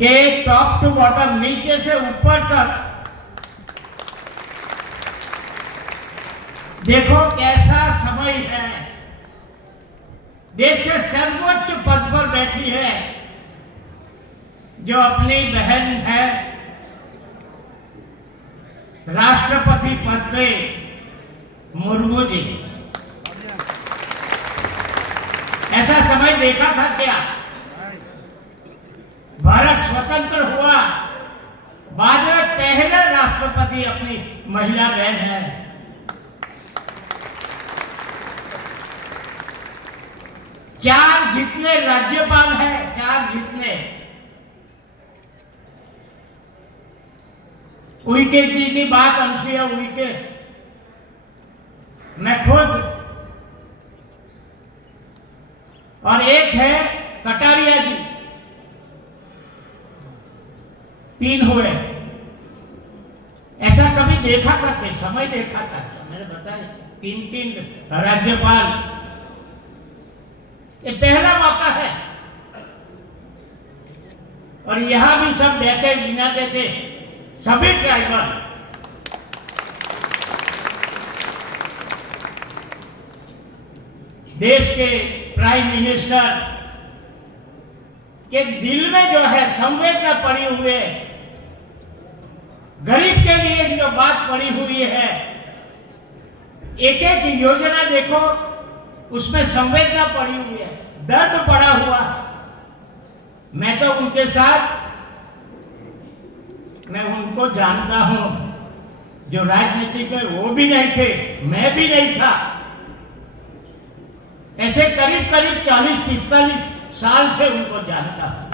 कि top to bottom, नीचे से ऊपर तक देखो कैसा समय है। देश के सर्वोच्च पद पर बैठी है जो अपनी बहन है राष्ट्रपति पद पे मुर्मू जी। ऐसा समय देखा था क्या? भारत स्वतंत्र हुआ, बाद में पहले राष्ट्रपति अपनी महिला बहन है। चार जितने राज्यपाल हैं, चार जितने, उइके जी की बात अनुसुईया उइके, मैं खुद, और एक है कटारिया जी, तीन हुए। ऐसा कभी देखा था कि समय देखा था? मैंने बताया तीन तीन राज्यपाल, ये पहला मौका है। और यहां भी सब बैठे गिनाते थे, सभी ट्राइबल। देश के प्राइम मिनिस्टर के दिल में जो है संवेदना पड़ी हुई है, गरीब के लिए जो बात पड़ी हुई है, एक एक योजना देखो उसमें संवेदना पड़ी हुई है, दर्द पड़ा हुआ। मैं तो उनके साथ, मैं उनको जानता हूं, जो राजनीति में वो भी नहीं थे, मैं भी नहीं था। ऐसे करीब करीब 40-45 साल से उनको जानता हूं,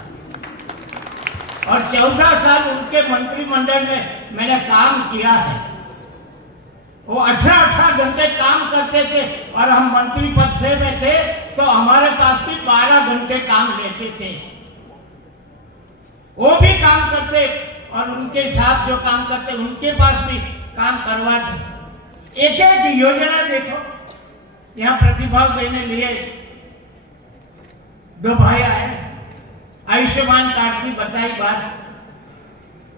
और 14 साल उनके मंत्रिमंडल में मैंने काम किया है। वो 18-18 घंटे काम करते थे, और हम मंत्री पद से में थे तो हमारे पास भी 12 घंटे काम लेते थे। वो भी काम करते, और उनके साथ जो काम करते उनके पास भी काम करवाते। एक एक योजना देखो, यहाँ प्रतिभाव देने लिए दो भाई आए, आयुष्मान कार्ड की बताई बात।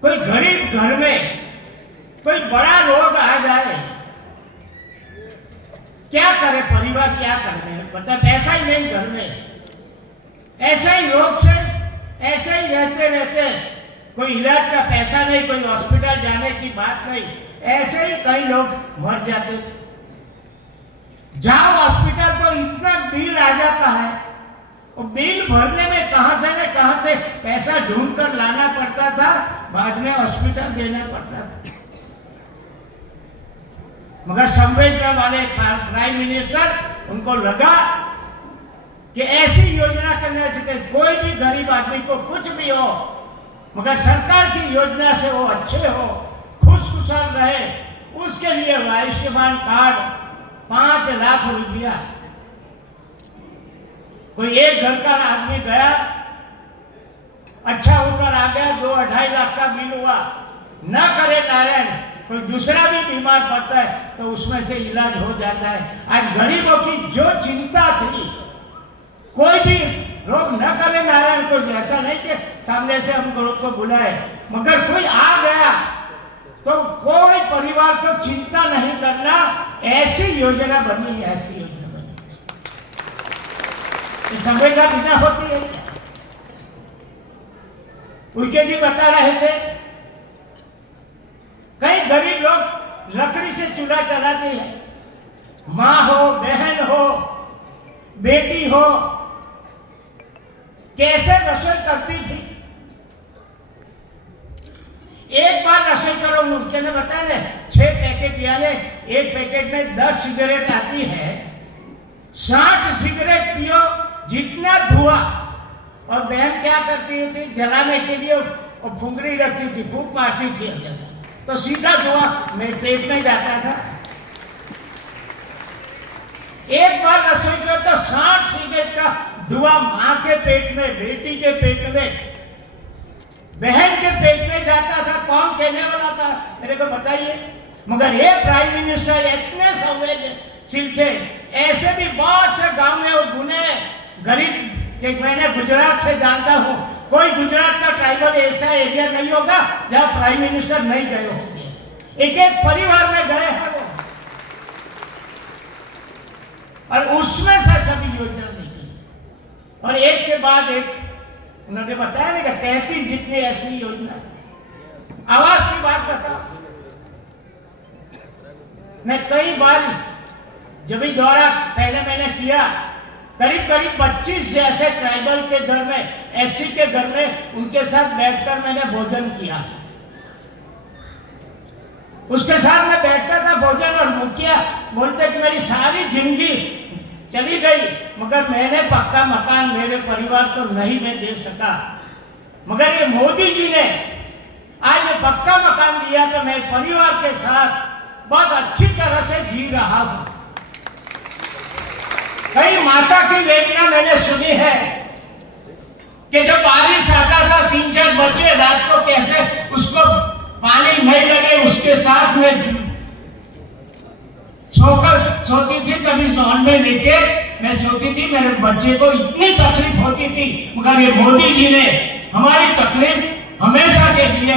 कोई गरीब घर में कोई बड़ा रोग आ जाए, क्या करे परिवार, क्या करे? मैंने पता, पैसा ही नहीं घर में, ऐसा ही रोग से ऐसे ही रहते रहते, कोई इलाज का पैसा नहीं, कोई हॉस्पिटल जाने की बात नहीं, ऐसे ही कई लोग मर जाते थे। जाओ हॉस्पिटल तो इतना बिल आ जाता है, और बिल भरने में कहां से पैसा ढूंढ कर लाना पड़ता था, बाद में हॉस्पिटल देना पड़ता था। मगर संवेदना वाले प्राइम मिनिस्टर, उनको लगा कि ऐसी योजना करना चाहिए, कोई भी गरीब आदमी को कुछ भी हो, मगर सरकार की योजना से वो अच्छे हो, खुशखुशाल रहे, उसके लिए आयुष्मान कार्ड 5 लाख रुपया। कोई एक घर का आदमी गया, अच्छा होकर आ गया, 2-2.5 लाख का बिल हुआ, न करे नारायण, कोई दूसरा भी बीमार पड़ता है तो उसमें से इलाज हो जाता है। आज गरीबों की जो चिंता थी, कोई भी लोग न करे नारायण, कोई ऐसा नहीं कि सामने से हम लोग को बुलाए, मगर कोई आ गया तो कोई परिवार को चिंता नहीं करना, ऐसी योजना बनी, ऐसी योजना बनी। संवेदना बिना होती है क्या? उनके जी बता रहे थे, कई गरीब लोग लकड़ी से चूल्हा चलाते हैं, माँ हो, बहन हो, बेटी हो, कैसे रसोई करती थी। एक बार रसोई करो, मुझे ने बताया ना, 6 पैकेट, यानी एक पैकेट में 10 सिगरेट आती है, 60 सिगरेट पियो, जितना धुआं। और बहन क्या करती थी, जलाने के लिए और फुंगरी रखती थी, फूंक मारती थी अंदर, तो सीधा धुआं में पेट में जाता था। एक बार रसोई करो तो 60 सिगरेट का धुआं मां के पेट में, बेटी के पेट में, बहन के पेट में जाता था। कौन कहने वाला था, मेरे को बताइए? मगर ये प्राइम मिनिस्टर इतने संवेदनशील थे। ऐसे भी बहुत से गांव में और गुने गरीब के, मैंने गुजरात से जानता हूं, कोई गुजरात का ट्राइबल ऐसा एरिया नहीं होगा जहां प्राइम मिनिस्टर नहीं गए होंगे। एक एक परिवार में गए हैं वो, और उसमें से सभी योजना निकली, और एक के बाद एक उन्होंने बताया ना कि 33 जितनी ऐसी योजना। आवास की बात बताओ, मैं कई बार जब भी दौरा पहले मैंने किया, करीब करीब 25 जैसे ट्राइबल के घर में, एससी के घर में उनके साथ बैठकर मैंने भोजन किया। उसके साथ मैं बैठता था भोजन, और मुखिया बोलते कि मेरी सारी जिंदगी चली गई मगर मैंने पक्का मकान मेरे परिवार को नहीं मैं दे सका, मगर ये मोदी जी ने आज ये पक्का मकान दिया तो मैं परिवार के साथ बहुत अच्छी तरह से जी रहा हूं। कई माता की वेदना मैंने सुनी है कि जब बारिश आता था 3-4 बच्चे रात को कैसे उसको पानी नहीं लगे उसके साथ में सोती थी, कभी सोन में लेके मैं सोती थी, मेरे बच्चे को इतनी तकलीफ होती थी, मगर ये मोदी जी ने हमारी तकलीफ हमेशा के लिए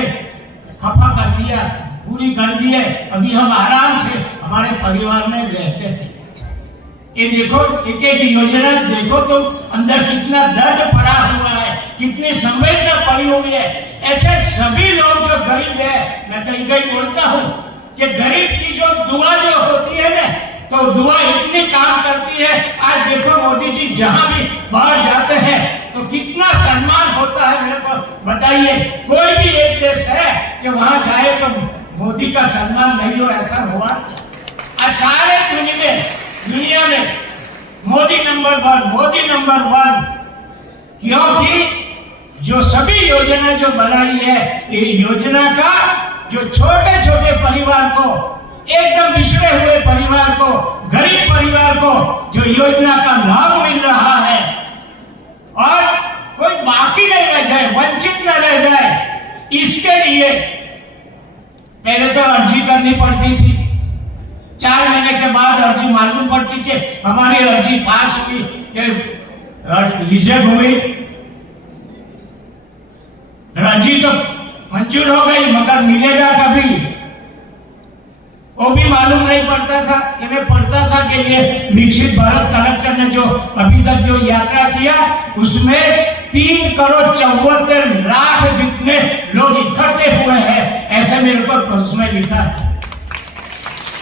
खफा कर दिया, पूरी कर दी है। अभी हम आराम से हमारे परिवार में रहते हैं। ये देखो एक एक योजना देखो तो अंदर कितना दर्द पड़ा हुआ है, कितनी संवेदना पड़ी हुई है। ऐसे सभी लोग जो गरीब है, मैं कहीं कहीं बोलता हूँ कि गरीब की जो दुआ जो होती है ना, तो दुआ इतनी काम करती है। आज देखो मोदी जी जहां भी बाहर जाते हैं तो कितना सम्मान होता है। मेरे को बताइए, कोई भी एक देश है कि वहां जाए तो मोदी का सम्मान नहीं हो, ऐसा हुआ? आज सारे दुनिया में मोदी नंबर 1, मोदी नंबर 1, क्योंकि जो सभी योजना जो बनाई है, ये योजना का जो छोटे छोटे परिवार को, एकदम पिछड़े हुए परिवार को, गरीब परिवार को जो योजना का लाभ मिल रहा है और कोई बाकी नहीं रह जाए, वंचित न रह जाए, इसके लिए पहले तो अर्जी करनी पड़ती थी। 4 महीने के बाद अर्जी मालूम पड़ती थी, हमारी अर्जी पास हुई कि रिजेक्ट हुई। अर्जी तो मंजूर हो गई मगर मिलेगा कभी, वो भी मालूम नहीं पड़ता था। इन्हें पड़ता था कि ये विकसित भारत कलेक्टर ने जो अभी तक जो यात्रा किया उसमें 3,74,00,000 जितने लोग इकट्ठे हुए हैं, ऐसे मेरे को उसमें लिखा है।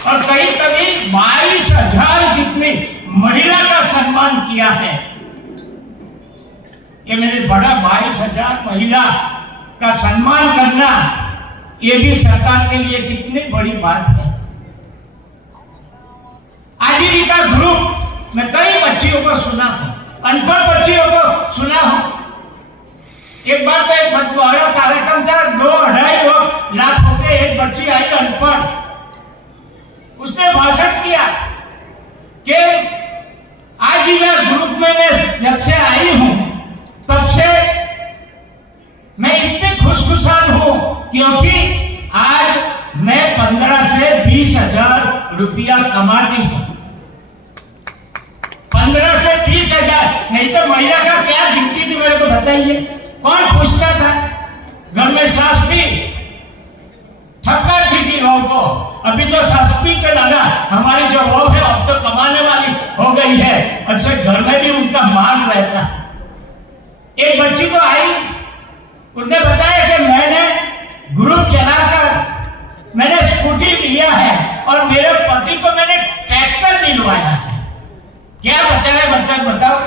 और कहीं कभी 22,000 जितनी महिला का सम्मान किया है। ये मेरे बड़ा 22,000 महिला का सम्मान करना, ये भी सरकार के लिए कितनी बड़ी बात है। आजीविका ग्रुप में कई बच्चियों को सुना हूं, अनपढ़ बच्चियों को सुना हूं। एक बार तो एक बड़ा कार्यक्रम था, 2-2.5 लाख रुपए, एक बच्ची आई अनपढ़, उसने भाषण किया कि आजीविका ग्रुप में मैं जब से आई हूं तब से मैं इतनी खुशखुशाल हूं क्योंकि आज मैं 15 से 20,000 रुपया कमाती हूं। 15 से 20,000, नहीं तो महिला का क्या जिंदगी थी मेरे को बताइए? कौन पूछता था? घर में सास भी थका थी लोगों को। अभी तो सास भी पे लगा, हमारी जो वो है अब तो कमाने वाली हो गई है, अच्छा घर में भी उनका मान रहता। एक बच्ची तो आई, उसने बताया कि मैंने ग्रुप चलाकर मैंने स्कूटी लिया है और मेरे पति को मैंने ट्रैक्टर दिलवाया है। क्या बचा है बच्चा बताओ?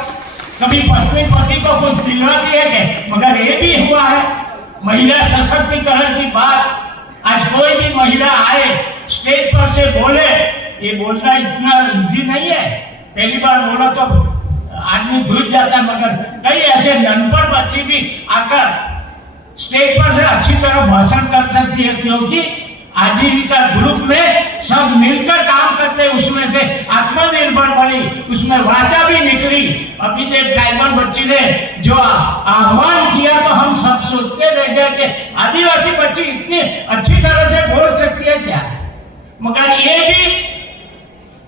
कभी पत्नी पति को कुछ दिलवाती है कि? मगर ये भी हुआ है महिला सशक्तिकरण की बात। आज कोई भी महिला आए स्टेज पर से बोले, ये बोलना इतना इजी नहीं है। पहली बार बोला तो आदमी धुल जाता, मगर कई ऐसे अनपढ़ बच्ची भी आकर स्टेज पर से अच्छी तरह भाषण कर सकती है, क्योंकि आजीविका ग्रुप में सब मिलकर काम करते, उसमें से आत्मनिर्भर बनी, उसमें वाचा भी निकली। अभी तो ट्राइबल बच्ची ने जो आह्वान किया तो हम सब सोचते रह गए कि आदिवासी बच्ची इतनी अच्छी तरह से बोल सकती है क्या? मगर ये भी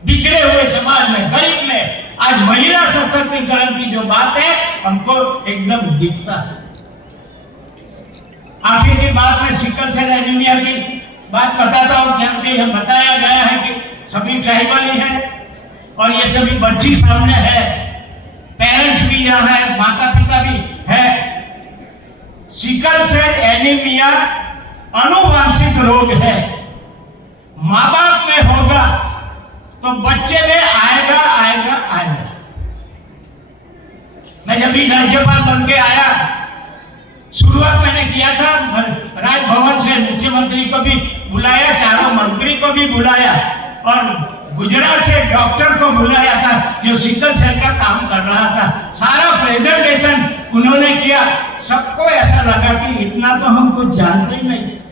बिछड़े हुए समाज में, गरीब में आज महिला सशक्तिकरण की जो बात है हमको एकदम दिखता है। बात में सिकल सेल एनीमिया की बात बताता हूँ, क्योंकि हम बताया गया है कि सभी ट्राइबल ही है और ये सभी बच्ची सामने है, पेरेंट्स भी यहाँ है, माता पिता भी है। सिकल सेल एनीमिया अनुवांशिक रोग है। माँ बाप में होगा तो बच्चे में आएगा आएगा आएगा। मैं जब भी राज्यपाल बन के आया, शुरुआत मैंने किया था, राजभवन से मुख्यमंत्री को भी बुलाया, चारों मंत्री को भी बुलाया और गुजरात से डॉक्टर को बुलाया था जो सिकल सेल का काम कर रहा था। सारा प्रेजेंटेशन उन्होंने किया। सबको ऐसा लगा कि इतना तो हम कुछ जानते ही नहीं थे।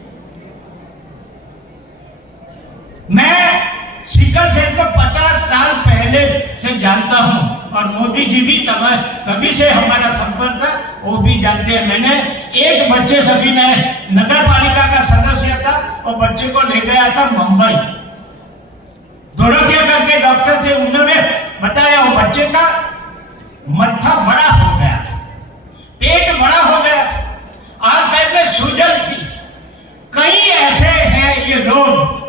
मैं सिकल सेल को 50 साल पहले से जानता हूं और मोदी जी भी तभी से हमारा संपर्क था, वो भी जानते हैं। मैंने एक बच्चे सभी में नगर पालिका का सदस्य था और बच्चे को ले गया था मुंबई। धोड़किया करके डॉक्टर थे, उन्होंने बताया वो बच्चे का मत्था बड़ा हो गया था, पेट बड़ा हो गया था, हाथ पैर में सूजन थी। कई ऐसे हैं ये रोग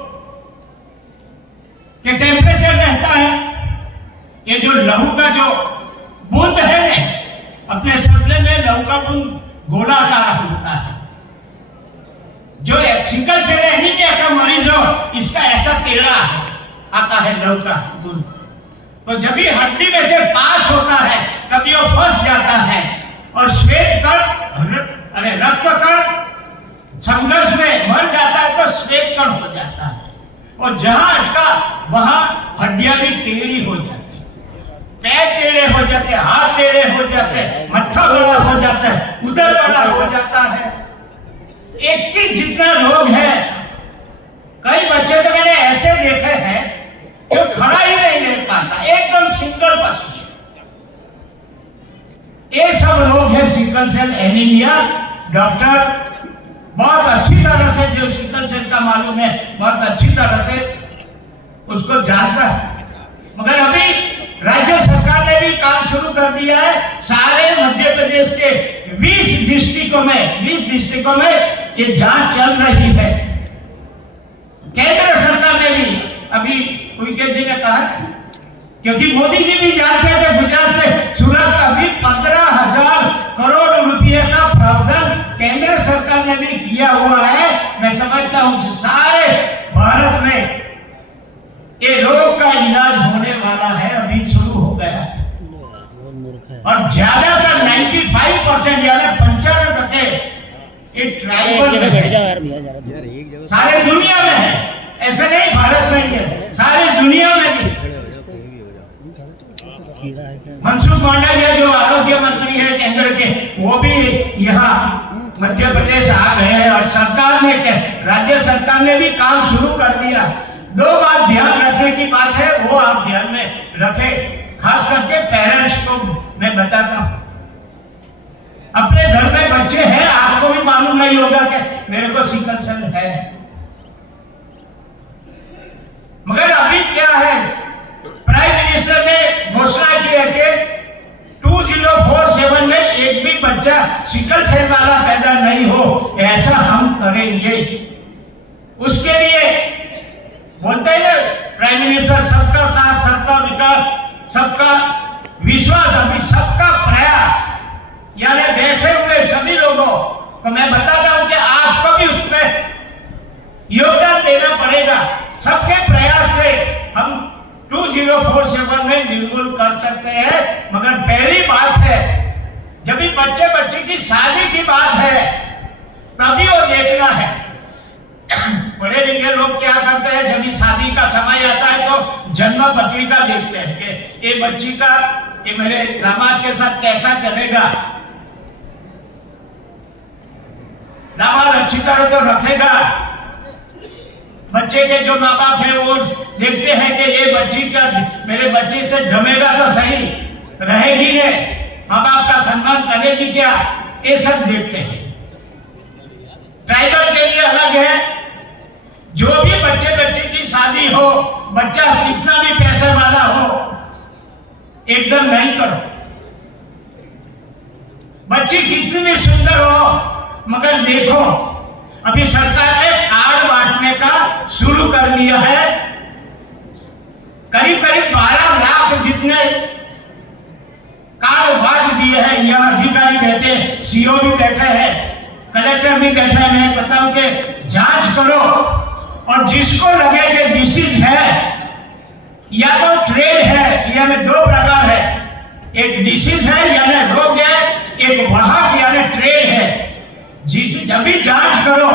कि टेम्परेचर रहता है, ये जो लहू का जो बूंद है, अपने सपने में लहू का बूंद गोलाकार होता है। जो सिकल सेल एनीमिया का मरीज हो, इसका ऐसा टेढ़ा आता है लहू का बूंद, तो जब भी हड्डी में से पास होता है कभी वो फंस जाता है और श्वेत कण रक्त कण संघर्ष में मर जाता है तो श्वेत कण हो जाता है और जहां अटका वहां हड्डियां भी टेढ़ी हो जाती, पैर टेढ़े हो जाते, हाथ टेढ़े हो जाते, मत्था बड़ा हो जाता है, उदर बड़ा हो जाता है। एक ही जितना रोग है। कई बच्चे तो मैंने ऐसे देखे हैं जो खड़ा ही नहीं रह पाता, एकदम सिंगल पसली। ये सब रोग है सिकल सेल एनीमिया। डॉक्टर बहुत अच्छी तरह से, जो सिकल सेल का मालूम है, बहुत अच्छी तरह से उसको जानता है। मगर अभी राज्य सरकार ने भी काम शुरू कर दिया है। सारे मध्य प्रदेश के 20 डिस्ट्रिक्टों में ये जांच चल रही है। केंद्र सरकार ने भी, अभी उनके जी ने कहा, क्योंकि मोदी जी भी जानते थे गुजरात से सूरत का भी 15,000 करोड़ रुपए का प्रावधान केंद्र सरकार ने भी किया हुआ है। मैं समझता हूं सारे भारत में ये रोग का इलाज होने वाला है, अभी शुरू हो गया है और ज्यादातर 95% यानी 95% ये ट्राइबल में है। सारे दुनिया में है, ऐसा नहीं भारत में ही है, सारे दुनिया में भी। मनसुख मांडविया जो आरोग्य मंत्री है केंद्र के, वो भी यहाँ मध्य प्रदेश आ गए हैं और सरकार ने, राज्य सरकार ने भी काम शुरू कर दिया। 2 बात ध्यान रखने की बात है, वो आप ध्यान में रखें, खास करके पेरेंट्स को मैं बताता हूं। अपने घर में बच्चे हैं, आपको भी मालूम नहीं होगा कि मेरे को सिकल सेल है, मगर अभी क्या है, प्राइम मिनिस्टर ने घोषणा की है कि 2047 में एक भी बच्चा सिकल सेल वाला पैदा नहीं हो, ऐसा हम करेंगे। उसके लिए बोलते हैं ना प्राइम मिनिस्टर, सबका साथ, सबका विकास, सबका विश्वास, अभी सबका प्रयास, यानी बैठे हुए सभी लोगों को मैं बताता हूं कि आपको भी उसमें योगदान देना पड़ेगा। सबके प्रयास से हम 2047 में निर्मूल कर सकते हैं। मगर पहली बात है, जब भी बच्चे बच्ची की शादी की बात है तभी वो देखना है। पढ़े लिखे लोग क्या करते हैं, जब भी शादी का समय आता है तो जन्म पत्रिका देखते हैं कि ये बच्ची का, ये मेरे दामाद के साथ कैसा चलेगा, दामाद अच्छी तरह तो रखेगा। बच्चे के जो माँ बाप है वो देखते हैं कि ये बच्ची का, मेरे बच्चे से जमेगा तो सही, रहेगी ने, माँ बाप का सम्मान करेगी क्या, ये सब देखते हैं। ट्राइबल के लिए अलग है, जो भी बच्चे बच्ची की शादी हो, बच्चा कितना भी पैसे वाला हो, एकदम नहीं करो। बच्ची कितनी भी सुंदर हो, मगर देखो अभी सरकार ने कार्ड बांटने का शुरू कर दिया है। करीब करीब 12 लाख जितने कार्ड बांट दिए हैं। यहाँ अधिकारी बैठे, सीओ भी बैठे हैं, कलेक्टर भी बैठा है। मैं बताऊं कि जांच करो और जिसको लगे कि डिसीज है या तो ट्रेड है, या में 2 प्रकार है, एक डिसीज है यानी रोग है, एक वाहक यानी ट्रेड है। जब भी जांच करो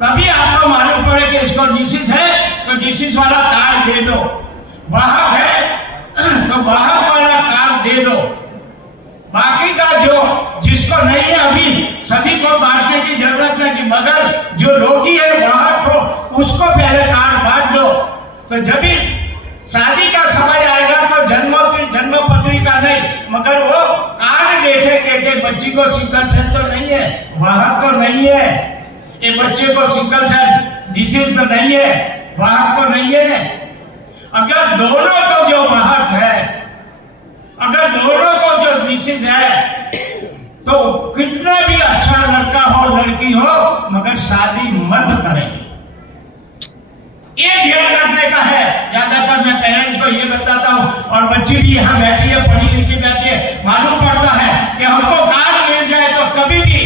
तभी आपको मालूम पड़े कि इसको डिसीज है तो डिसीज वाला कार्ड दे दो, वाहक है तो वाहक वाला कार्ड दे दो। बाकी का जो जिसको नहीं है अभी सभी को बांटने की जरूरत नहीं, मगर जो रोगी है वाहक को उसको पहले कार्ड बांट दो। तो जब भी शादी का समय आएगा तो जन्मपत्री का नहीं, मगर वो कार्ड देखेंगे कि बच्ची को सिकल सेल तो नहीं है, वाहक तो नहीं है, ये बच्चे को सिकल सेल डिसीज तो नहीं है, वाहक तो नहीं है। अगर दोनों को जो वाहक है, अगर दोनों को जो डिसीज है, तो कितना भी अच्छा लड़का हो लड़की हो मगर शादी मत करें। ये ध्यान रखने का है। ज्यादातर मैं पेरेंट्स को ये बताता हूँ, और बच्ची भी यहाँ बैठी है, पढ़ी लिखी बैठी है, मालूम पड़ता है कि हमको कार्ड मिल जाए तो कभी भी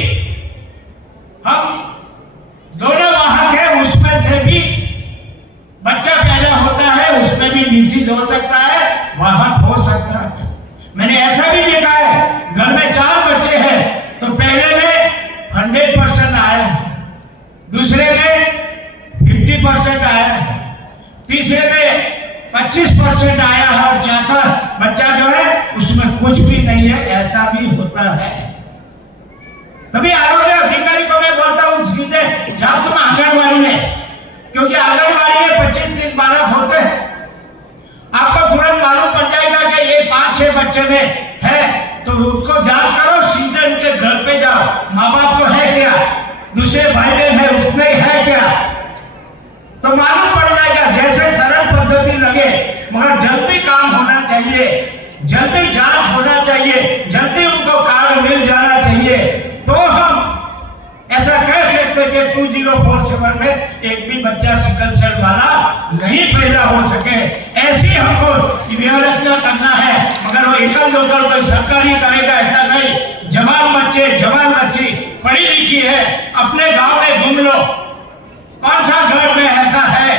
हम दोनों वाहक है, उसमें से भी बच्चा पैदा होता है, उसमें भी डिसीज हो सकता है, वाहक हो सकता है। मैंने ऐसा भी देखा है, घर में 4 बच्चे हैं तो पहले में 100% आया, दूसरे में 50% आया, तीसरे में 25% आया है, और चौथा बच्चा जो है उसमें कुछ भी नहीं है। ऐसा भी होता है। तभी आरोग्य अधिकारी को मैं बोलता हूँ सीधे जाओ तुम आंगनबाड़ी में, क्योंकि आंगनबाड़ी में 25-30 बालक होते हैं। आपको तुरंत मालूम पड़ जाएगा कि ये 5-6 बच्चे में है, तो उनको जांच करो, सीधे उनके घर पे जाओ, माँ बाप को है क्या, दूसरे भाई बहन है उसमें है क्या, तो मालूम पड़ जाएगा। जैसे सरल पद्धति लगे मगर जल्दी काम होना चाहिए, जल्दी जांच होना चाहिए, जल्दी उनको कार्ड मिल जाना चाहिए, तो हम ऐसा कह सकते कि 2047 में एक भी बच्चा सिकल सेल वाला नहीं पैदा हो सके। ऐसी हमको व्यवस्था करना है, मगर वो एकल लोकल कोई सरकारी करेगा ऐसा नहीं। जवान बच्चे, जवान बच्ची पढ़ी लिखी है, अपने गांव में घूम लो, कौन सा घर में ऐसा है,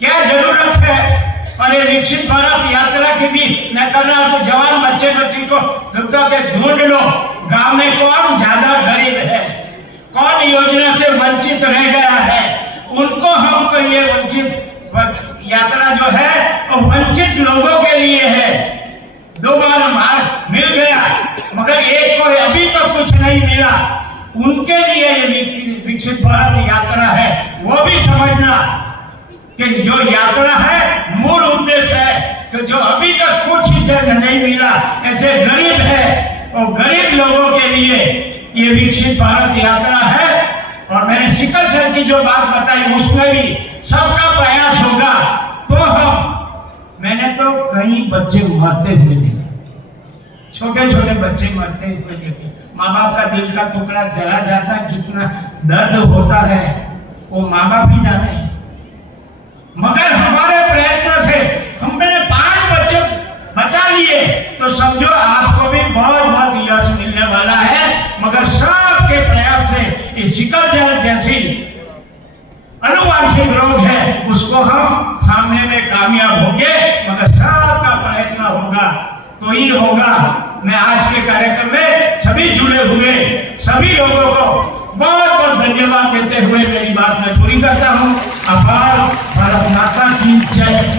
क्या जरूरत है। और ये विकसित भारत यात्रा की भी मैं कर रहा हूं, तो जवान बच्चे बच्ची को ढूंढ लो, गांव में कौन ज्यादा गरीब है, कौन योजना से वंचित रह गया है, उनको हमको ये वंचित यात्रा जो है वो वंचित लोगों के लिए है। 2 बार मार्ग मिल गया मगर एक को अभी तो कुछ नहीं मिला, उनके लिए ये विकसित भारत यात्रा है। वो भी समझना कि जो यात्रा है मूल उद्देश्य है कि जो अभी तक कुछ जगह नहीं मिला, ऐसे गरीब है और गरीब लोगों के लिए ये विकसित भारत यात्रा है। और मैंने सिकल सेल की जो बात बताई उसमें भी सबका प्रयास होगा तो मैंने तो कई बच्चे मरते हुए देखे, छोटे छोटे बच्चे मरते हुए देखे, माँ बाप का दिल का टुकड़ा जला जाता, कितना दर्द होता है वो माँ बाप ही जाने। मगर हमारे प्रयत्न से हमने 5 बच्चे बचा लिए, तो समझो आपको भी बहुत बहुत यश मिलने वाला है। मगर सबके प्रयास से इस सिकल सेल जैसी अनुवांशिक रोग है उसको हम सामने में कामयाब होंगे, मगर सबका प्रयत्न होगा तो ही होगा। मैं आज के कार्यक्रम में सभी जुड़े हुए सभी लोगों को बहुत बहुत धन्यवाद देते हुए मेरी बात मैं पूरी करता हूँ। आभार। भारत माता की जय।